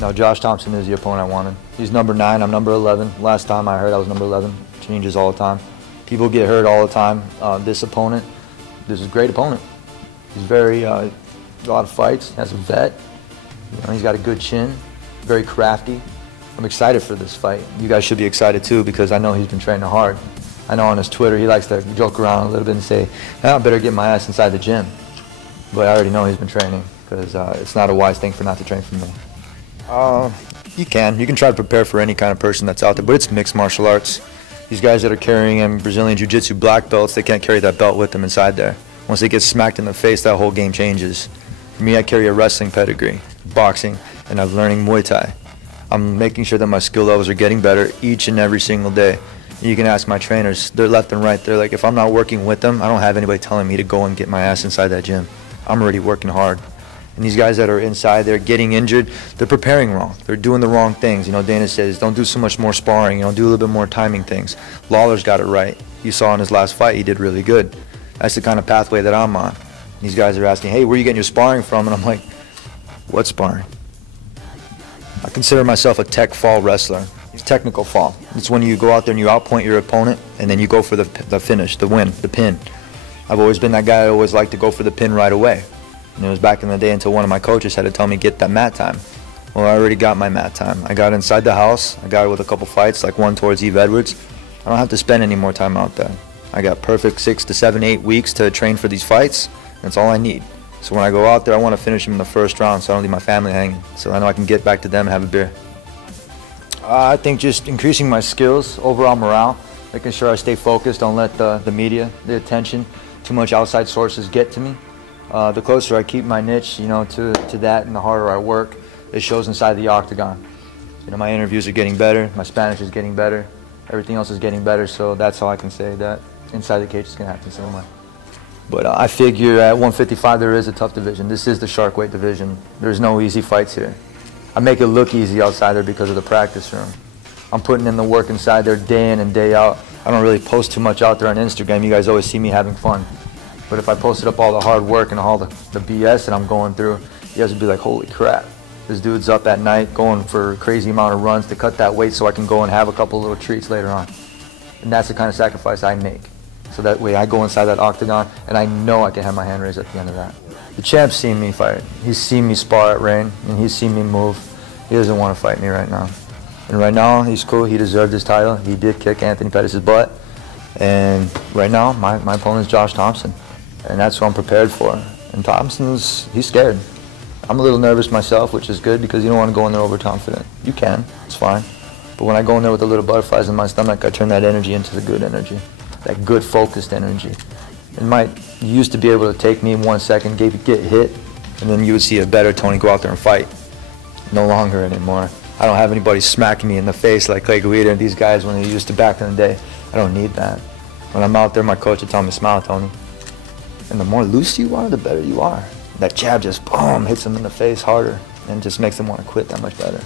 No, Josh Thompson is the opponent I wanted. He's number 9, I'm number 11. Last time I heard I was number 11. Changes all the time. People get hurt all the time. This is a great opponent. He's very, a lot of fights, has a vet. You know, he's got a good chin, very crafty. I'm excited for this fight. You guys should be excited too because I know he's been training hard. I know on his Twitter he likes to joke around a little bit and say, I better get my ass inside the gym. But I already know he's been training because it's not a wise thing for not to train for me. You can try to prepare for any kind of person that's out there, but it's mixed martial arts. These guys that are carrying Brazilian Jiu-Jitsu black belts, they can't carry that belt with them inside there. Once they get smacked in the face, that whole game changes. For me, I carry a wrestling pedigree, boxing, and I'm learning Muay Thai. I'm making sure that my skill levels are getting better each and every single day. You can ask my trainers, they're left and right. They're like, if I'm not working with them, I don't have anybody telling me to go and get my ass inside that gym. I'm already working hard. And these guys that are inside, they're getting injured, they're preparing wrong. They're doing the wrong things. You know, Dana says, don't do so much more sparring, you know, do a little bit more timing things. Lawler's got it right. You saw in his last fight, he did really good. That's the kind of pathway that I'm on. These guys are asking, hey, where are you getting your sparring from? And I'm like, what sparring? I consider myself a tech fall wrestler. It's technical fall. It's when you go out there and you outpoint your opponent, and then you go for the finish, the win, the pin. I've always been that guy that always liked to go for the pin right away. And it was back in the day until one of my coaches had to tell me, get that mat time. Well, I already got my mat time. I got inside the house. I got it with a couple fights, like one towards Eve Edwards. I don't have to spend any more time out there. I got perfect 6 to 7, 8 weeks to train for these fights. That's all I need. So when I go out there, I want to finish them in the first round so I don't leave my family hanging. So I know I can get back to them and have a beer. I think just increasing my skills, overall morale, making sure I stay focused, don't let the media, the attention, too much outside sources get to me. The closer I keep my niche, you know, to that, and the harder I work, it shows inside the octagon. You know, my interviews are getting better, my Spanish is getting better, everything else is getting better, so that's how I can say that inside the cage is going to happen the same way. But I figure at 155 there is a tough division. This is the shark weight division. There's no easy fights here. I make it look easy outside there because of the practice room. I'm putting in the work inside there day in and day out. I don't really post too much out there on Instagram. You guys always see me having fun. But if I posted up all the hard work and all the BS that I'm going through, you guys would be like, holy crap. This dude's up at night going for a crazy amount of runs to cut that weight so I can go and have a couple little treats later on. And that's the kind of sacrifice I make. So that way I go inside that octagon and I know I can have my hand raised at the end of that. The champ's seen me fight. He's seen me spar at Rain and he's seen me move. He doesn't want to fight me right now. And right now, he's cool. He deserved his title. He did kick Anthony Pettis' butt. And right now, my opponent's Josh Thompson. And that's what I'm prepared for. And he's scared. I'm a little nervous myself, which is good because you don't want to go in there overconfident. You can, it's fine. But when I go in there with the little butterflies in my stomach, I turn that energy into the good energy, that good focused energy. You used to be able to take me in 1 second, get hit, and then you would see a better Tony go out there and fight. No longer anymore. I don't have anybody smacking me in the face like Clay Guida and these guys when they used to back in the day. I don't need that. When I'm out there, my coach would tell me, smile, Tony. And the more loose you are, the better you are. That jab just, boom, hits them in the face harder and just makes them want to quit that much better.